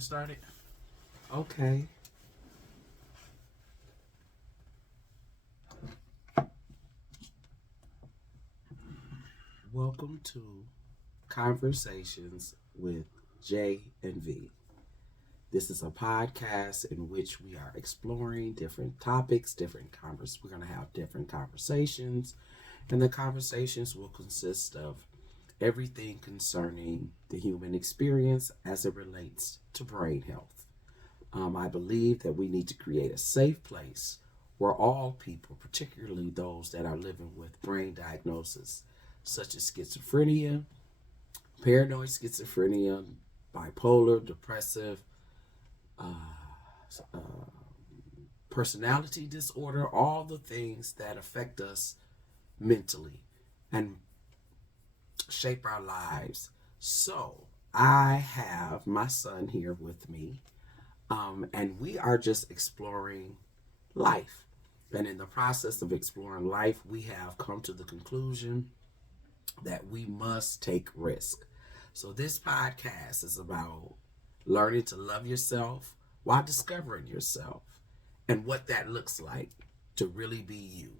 to start it? Okay. Welcome to Conversations with J and V. This is a podcast in which we are exploring different topics, we're going to have different conversations, and the conversations will consist of everything concerning the human experience as it relates to brain health. I believe that we need to create a safe place where all people, particularly those that are living with brain diagnoses such as schizophrenia, paranoid schizophrenia, bipolar, depressive, uh, personality disorder, all the things that affect us mentally and shape our lives. So I have my son here with me, and we are just exploring life. And in the process of exploring life, we have come to the conclusion that we must take risk. So this podcast is about learning to love yourself while discovering yourself and what that looks like to really be you.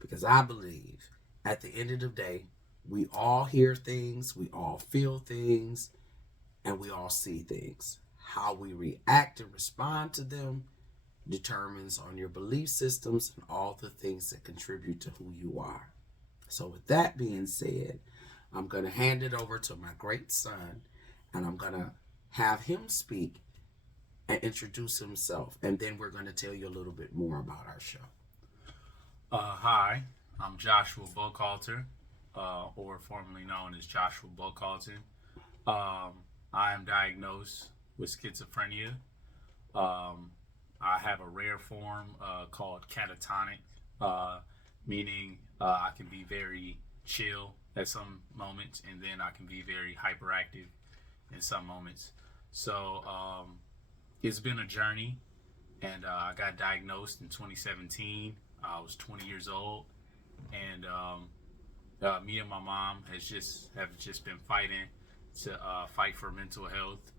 Because I believe at the end of the day, we all hear things, we all feel things, and we all see things. How we react and respond to them determines on your belief systems and all the things that contribute to who you are. So with that being said, I'm going to hand it over to my great son, and I'm going to have him speak and introduce himself, and then we're going to tell you a little bit more about our show. Hi, I'm Joshua Buckhalter, or formerly known as Joshua Buckhalter. I am diagnosed with schizophrenia. I have a rare form called catatonic, meaning I can be very chill at some moments, and then I can be very hyperactive in some moments. So it's been a journey, and I got diagnosed in 2017. I was 20 years old, and me and my mom have just been fighting to fight for mental health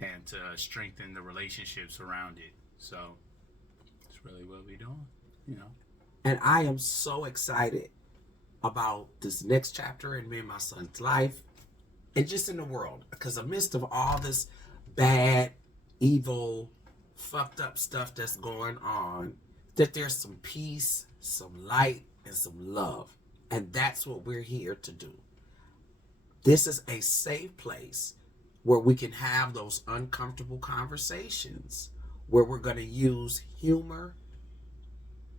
and to strengthen the relationships around it. So it's really what we're doing. And I am so excited about this next chapter in me and my son's life and just in the world. Because amidst of all this bad, evil, fucked up stuff that's going on, that there's some peace, some light, and some love. And that's what we're here to do. This is a safe place where we can have those uncomfortable conversations, where we're going to use humor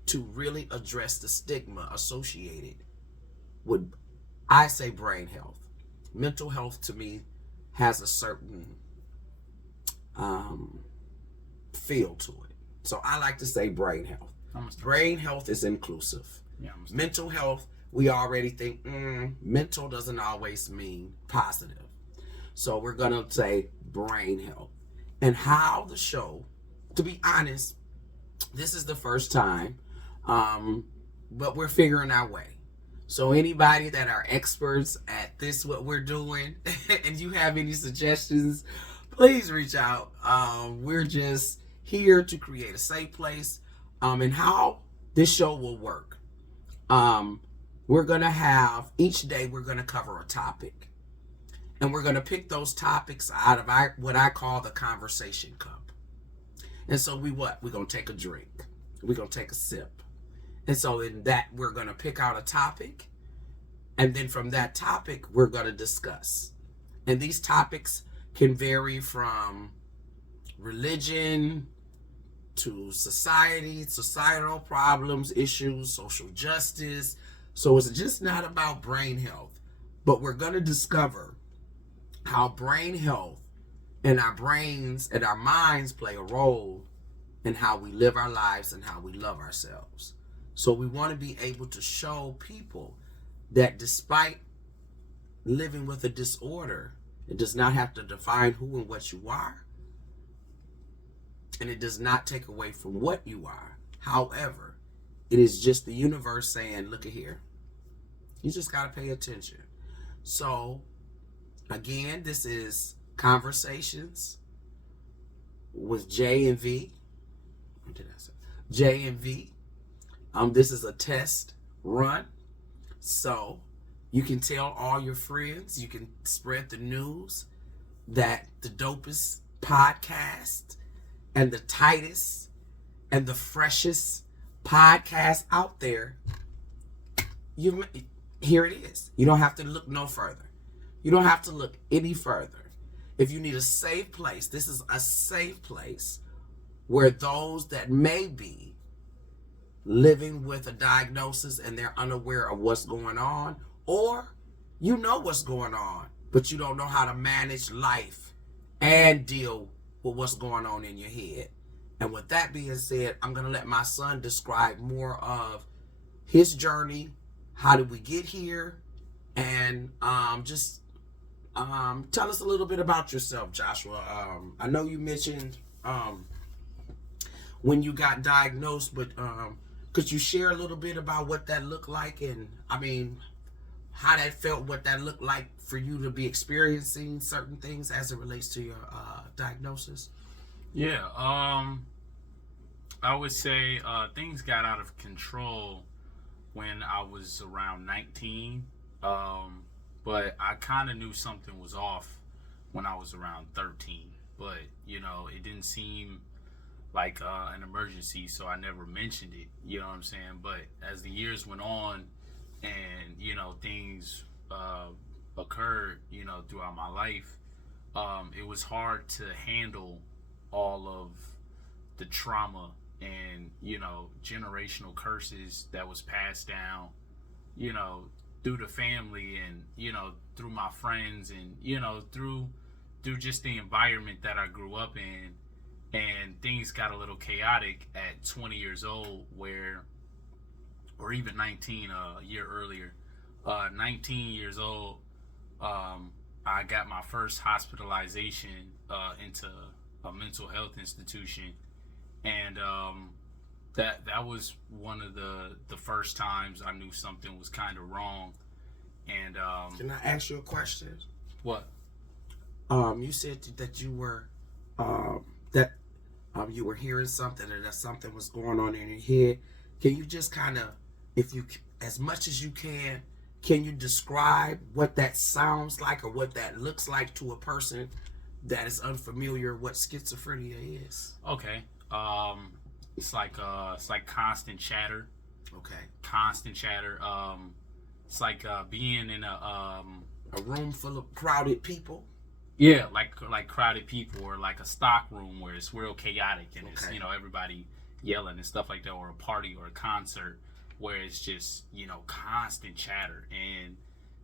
to really address the stigma associated with, I say, brain health. Mental health to me has a certain feel to it. So I like to say brain health. Brain health is inclusive. Yeah, mental health, we already think mental doesn't always mean positive. So we're going to say brain health. And how the show, to be honest, this is the first time, but we're figuring our way. So anybody that are experts at this, what we're doing, and you have any suggestions, please reach out. We're just here to create a safe place. And how this show will work. We're going to have, each day we're going to cover a topic. And we're going to pick those topics out of what I call the conversation cup. And so we're going to take a drink. We're going to take a sip. And so in that, we're going to pick out a topic. And then from that topic, we're going to discuss. And these topics can vary from religion to societal problems, issues, social justice. So it's just not about brain health. But we're going to discover how brain health and our brains and our minds play a role in how we live our lives and how we love ourselves. So we want to be able to show people that despite living with a disorder, it does not have to define who and what you are. And it does not take away from what you are. However, it is just the universe saying, look at here. You just got to pay attention. So, again, this is Conversations with J and V. What did I say? J and V. This is a test run. So you can tell all your friends, you can spread the news that the dopest podcast and the tightest and the freshest podcast out there, here it is. You don't have to look no further. You don't have to look any further. If you need a safe place, this is a safe place where those that may be living with a diagnosis and they're unaware of what's going on, or you know what's going on, but you don't know how to manage life and deal with what's going on in your head. And with that being said, I'm going to let my son describe more of his journey. How did we get here? And just tell us a little bit about yourself, Joshua. I know you mentioned when you got diagnosed, but could you share a little bit about what that looked like, and I mean, how that felt, what that looked like for you to be experiencing certain things as it relates to your diagnosis? Yeah, I would say things got out of control when I was around 19, but I kind of knew something was off when I was around 13, but you know, it didn't seem like an emergency, so I never mentioned it, you know what I'm saying? But as the years went on and, you know, things occurred, you know, throughout my life, it was hard to handle all of the trauma and, you know, generational curses that was passed down, you know, through the family and, you know, through my friends and, you know, through just the environment that I grew up in. And things got a little chaotic at 20 years old, or even 19, a year earlier. 19 years old, I got my first hospitalization into a mental health institution, and that was one of the first times I knew something was kind of wrong. And can I ask you a question? What? You said that you were you were hearing something, and that something was going on in your head. Can you just kind of, if you, as much as you can you describe what that sounds like or what that looks like to a person that is unfamiliar what schizophrenia is? Okay. It's like constant chatter. Okay. Constant chatter. It's like being in a room full of crowded people. Yeah, like crowded people, or like a stock room where it's real chaotic and it's, you know, everybody yelling and stuff like that, or a party or a concert where it's just, you know, constant chatter. And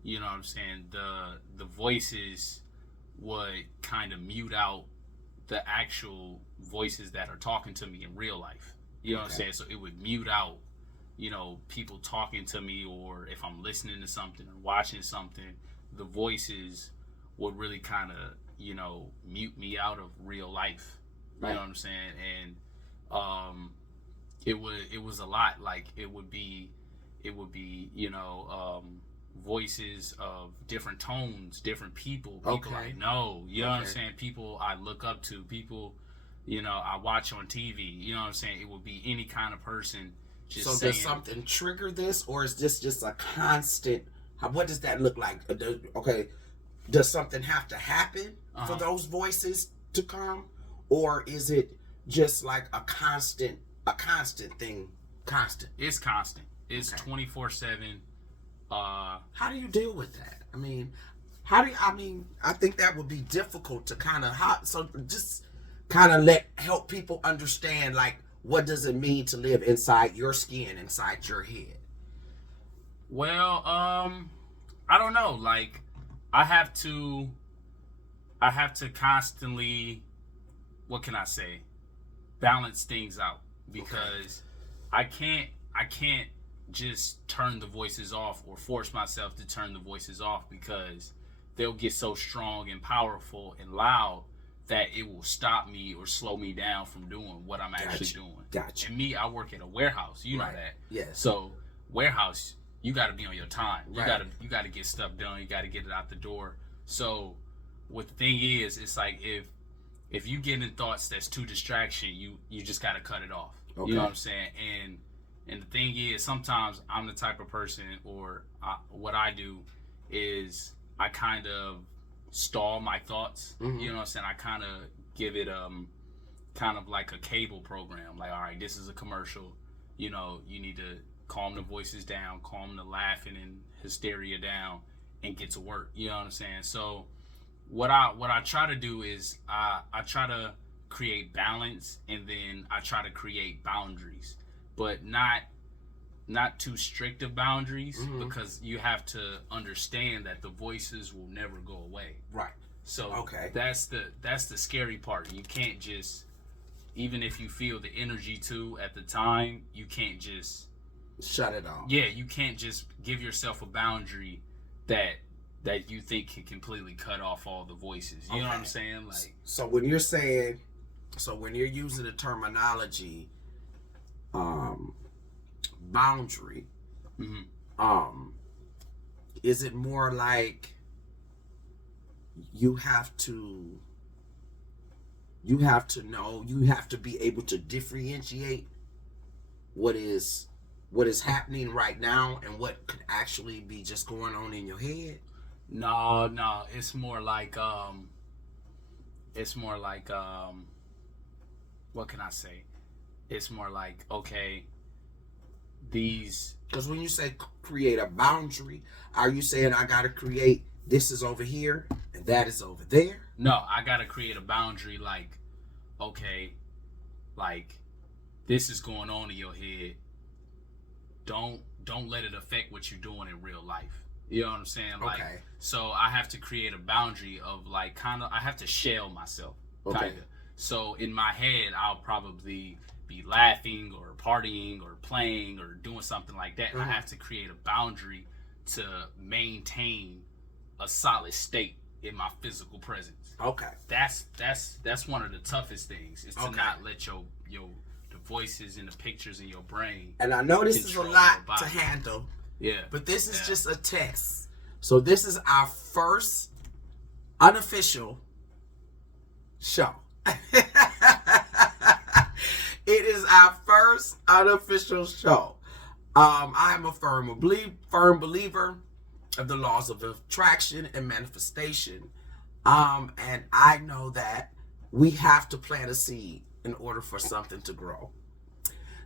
you know what I'm saying, the voices would kind of mute out the actual voices that are talking to me in real life. You know what I'm saying? So it would mute out, you know, people talking to me, or if I'm listening to something or watching something, the voices would really kind of, you know, mute me out of real life. You know what I'm saying? And it was a lot. Like it would be, you know, voices of different tones, different people I know, you know what I'm saying? People I look up to, people, you know, I watch on TV, you know what I'm saying? It would be any kind of person just saying. Does something trigger this, or is this just a constant, what does that look like? Okay. Does something have to happen for those voices to come, or is it just like a constant thing? Constant. It's constant. It's 24/7. How do you deal with that? I mean, I think that would be difficult to kind of just kind of help people understand, like, what does it mean to live inside your skin, inside your head? Well, I don't know, like, I have to constantly, what can I say, balance things out, because I can't just turn the voices off or force myself to turn the voices off, because they'll get so strong and powerful and loud that it will stop me or slow me down from doing what I'm actually doing. Gotcha. And me, I work at a warehouse, you know that. Yes. So warehouse, you got to be on your time. You got to get stuff done. You got to get it out the door. So what the thing is, it's like if you get in thoughts that's too distraction, you just got to cut it off. Okay. You know what I'm saying? And the thing is, sometimes I'm the type of person, or what I do is I kind of stall my thoughts. Mm-hmm. You know what I'm saying? I kind of give it kind of like a cable program. Like, all right, this is a commercial. You know, you need to calm the voices down, calm the laughing and hysteria down, and get to work. You know what I'm saying? So what I try to do is I try to create balance, and then I try to create boundaries, but not too strict of boundaries, Mm-hmm. because you have to understand that the voices will never go away. Right. So Okay. that's the scary part. You can't just, even if you feel the energy too at the time, you can't just Shut it off. yeah, you can't just give yourself a boundary that you think can completely cut off all the voices. You know what I'm saying? Like, so when you're using the terminology, boundary, mm-hmm. is it more like you have to know, you have to be able to differentiate what is happening right now and what could actually be just going on in your head? No, it's more like what can I say? It's more like, okay, these, because when you say create a boundary, are you saying I gotta create, this is over here and that is over there? no, I gotta create a boundary, like, okay, like, this is going on in your head. Don't let it affect what you're doing in real life. You know what I'm saying? Like, Okay. so I have to create a boundary of, like, kind of, I have to shell myself, Okay. kind of. So in my head, I'll probably be laughing or partying or playing or doing something like that. Mm-hmm. I have to create a boundary to maintain a solid state in my physical presence. Okay. That's one of the toughest things, is to Okay. not let your the voices and the pictures in your brain. And I know this is a control lot your body. to handle, Yeah. but this is Yeah. just a test. So this is our first unofficial show. It is our first unofficial show. I am a firm believer of the laws of attraction and manifestation. And I know that we have to plant a seed in order for something to grow.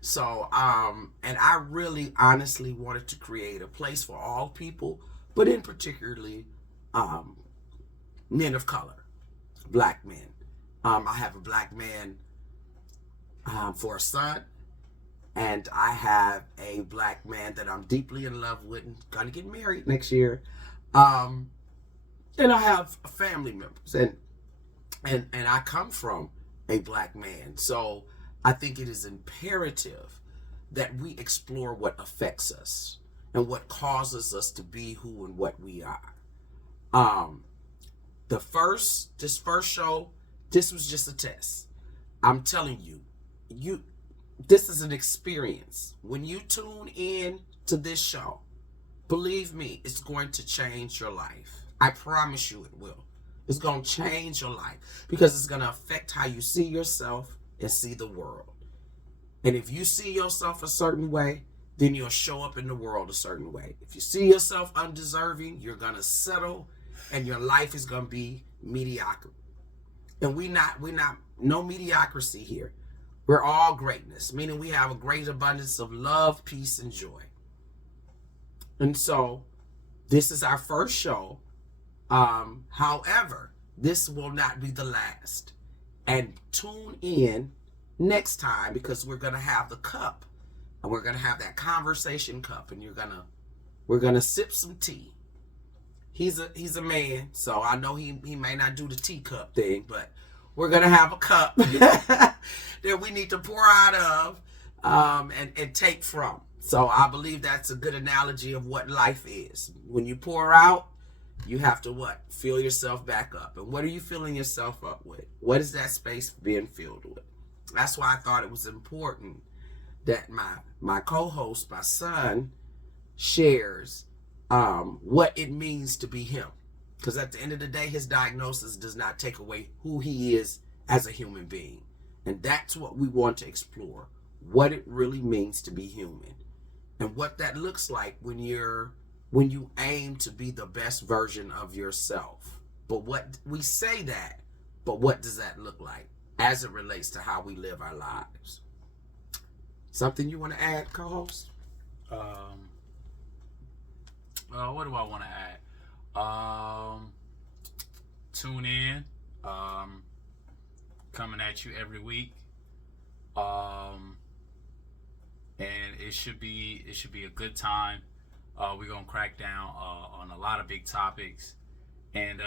So, and I really honestly wanted to create a place for all people, but in particularly, men of color, black men. I have a black man for a son, and I have a black man that I'm deeply in love with and gonna get married next year. And I have family members, and I come from a black man. So I think it is imperative that we explore what affects us and what causes us to be who and what we are. This first show, this was just a test. I'm telling you, this is an experience. When you tune in to this show, believe me, it's going to change your life. I promise you it will. It's going to change your life because it's going to affect how you see yourself and see the world. And if you see yourself a certain way, then you'll show up in the world a certain way. If you see yourself undeserving, you're going to settle and your life is going to be mediocre. And we're not no mediocrity here. We're all greatness, meaning we have a great abundance of love, peace, and joy. And so this is our first show. However, this will not be the last. And tune in next time because we're going to have the cup. And we're going to have that conversation cup. And we're going to sip some tea. He's a man, so I know he may not do the teacup thing, but we're going to have a cup that we need to pour out of and take from. So I believe that's a good analogy of what life is. When you pour out, you have to what? Fill yourself back up. And what are you filling yourself up with? What is that space being filled with? That's why I thought it was important that my co-host, my son, shares what it means to be him. Because at the end of the day, his diagnosis does not take away who he is as a human being. And that's what we want to explore. What it really means to be human. And what that looks like when you aim to be the best version of yourself. But what does that look like as it relates to how we live our lives? Something you want to add, co-host? What do I want to add? Tune in. Coming at you every week. And it should be a good time. We're gonna crack down on a lot of big topics, and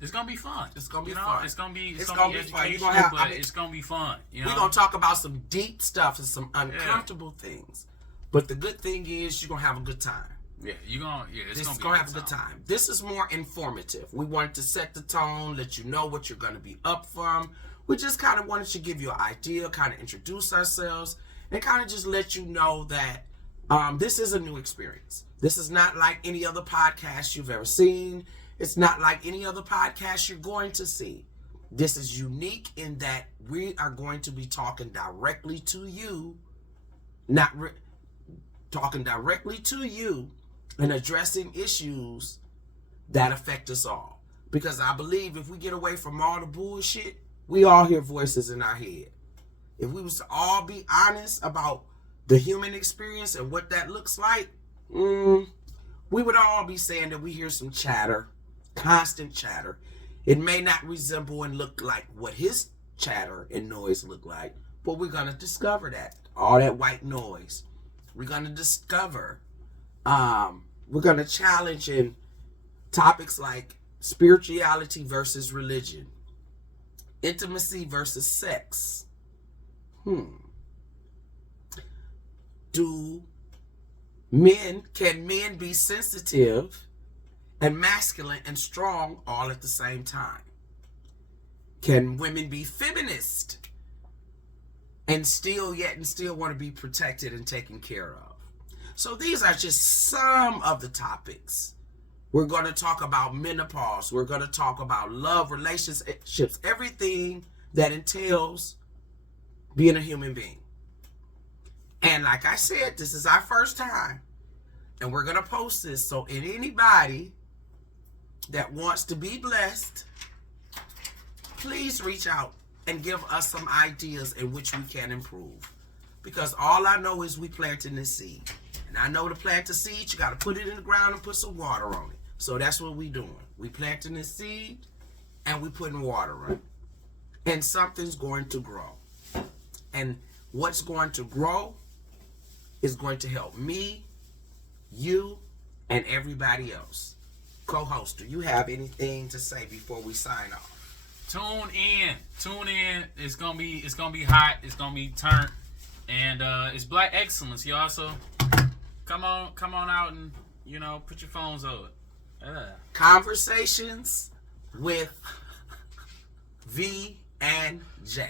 it's gonna be fun. It's gonna be fun. It's gonna be fun. educational, but it's gonna be fun. We're gonna talk about some deep stuff and some uncomfortable things. But the good thing is you're gonna have a good time. Yeah, it's gonna have a good time. This is more informative. We wanted to set the tone, let you know what you're gonna be up from. We just kind of wanted to give you an idea, kind of introduce ourselves, and kind of just let you know that this is a new experience. This is not like any other podcast you've ever seen. It's not like any other podcast you're going to see. This is unique in that we are going to be talking directly to you, talking directly to you and addressing issues that affect us all. Because I believe if we get away from all the bullshit, we all hear voices in our head. If we was to all be honest about the human experience and what that looks like, we would all be saying that we hear some chatter, constant chatter. It may not resemble and look like what his chatter and noise look like, but we're going to discover that. All that white noise. We're going to discover. We're going to challenge in topics like spirituality versus religion. Intimacy versus sex. Can men be sensitive and masculine and strong all at the same time? Can women be feminist and still want to be protected and taken care of? So these are just some of the topics. We're going to talk about menopause. We're going to talk about love, relationships, everything that entails being a human being. And like I said, this is our first time. And we're going to post this. So anybody that wants to be blessed, please reach out and give us some ideas in which we can improve. Because all I know is we planting this seed. And I know to plant a seed, you got to put it in the ground and put some water on it. So that's what we doing. We planting this seed and we putting water on it. And something's going to grow. And what's going to grow is going to help me, you, and everybody else. Co-host, do you have anything to say before we sign off? Tune in. It's gonna be hot. It's gonna be turned, and it's Black Excellence, y'all. So come on out and put your phones on. Conversations with V and J.